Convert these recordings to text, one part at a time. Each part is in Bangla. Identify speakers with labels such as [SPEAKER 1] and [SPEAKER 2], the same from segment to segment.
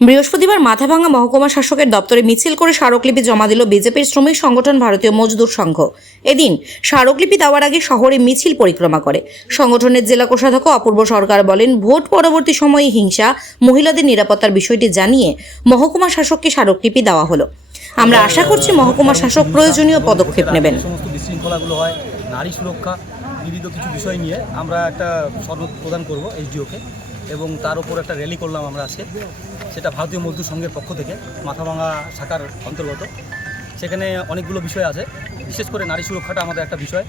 [SPEAKER 1] বৃহস্পতিবার মাথাভাঙা মহকুমা শাসকের দপ্তরে মিছিল করে স্মারকলিপি জমা দিল বিজেপির শ্রমিক সংগঠন ভারতীয় মজদুর সংঘ। এদিন স্মারকলিপি দেওয়ার আগে শহরে মিছিল পরিক্রমা করে। সংগঠনের জেলা কোষাধ্যক্ষ অপূর্ব সরকার বলেন, ভোট পরবর্তী সময়ে হিংসা, মহিলাদের নিরাপত্তার বিষয়টি জানিয়ে মহকুমা শাসককে স্মারকলিপি দেওয়া হলো। আমরা আশা করছি মহকুমা শাসক প্রয়োজনীয় পদক্ষেপ নেবেন।
[SPEAKER 2] নারী সুরক্ষা বিবিধ কিছু বিষয় নিয়ে আমরা একটা প্রদান এইচডিওকে এবং তার উপর একটা র্যালি করলাম আমরা আজকে। সেটা ভারতীয় মজদুর সংঘের পক্ষ থেকে মাথাভাঙা শাখার অন্তর্গত। সেখানে অনেকগুলো বিষয় আছে। বিশেষ করে নারী সুরক্ষাটা আমাদের একটা বিষয়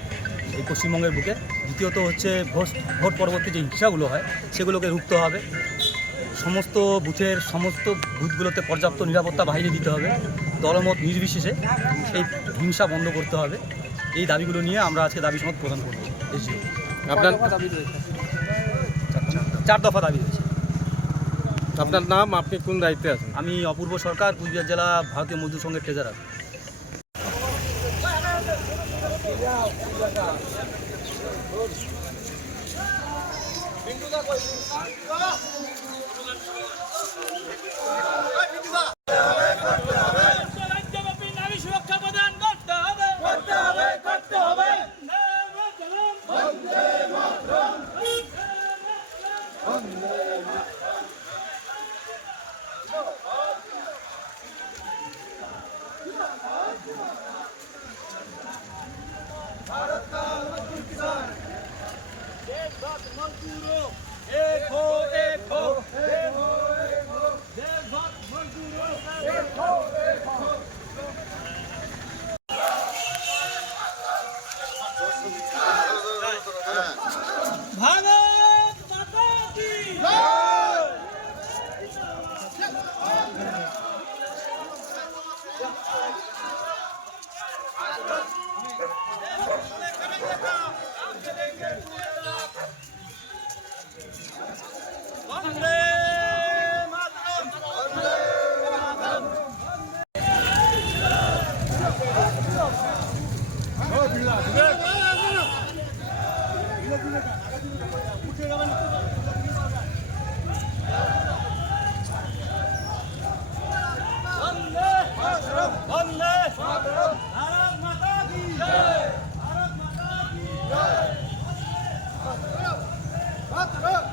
[SPEAKER 2] এই পশ্চিমবঙ্গের বুকে। দ্বিতীয়ত হচ্ছে ভোট ভোট পরবর্তী যে হিংসাগুলো হয় সেগুলোকে রুখতে হবে। সমস্ত বুথের সমস্ত বুথগুলোতে পর্যাপ্ত নিরাপত্তা বাহিনী দিতে হবে। দলমত নির্বিশেষে সেই হিংসা বন্ধ করতে হবে। এই দাবিগুলো নিয়ে আমরা আজকে দাবি সনদ প্রদান করব এসডিও
[SPEAKER 3] আপনার
[SPEAKER 2] চার দফা দাবি রয়েছে।
[SPEAKER 3] আপনার নাম, আপনি কোন দায়িত্বে আছেন?
[SPEAKER 2] আমি অপূর্ব সরকার, কুচবিহার জেলা ভারতীয় মজদুর সংঘের ট্রেজারার
[SPEAKER 3] নারী भारत का मजदूर किसान देश भक्त मजदूरों
[SPEAKER 2] एक हो एक हो एक हो एक हो देश भक्त मजदूरों एक हो एक हो भारत Bota, bota.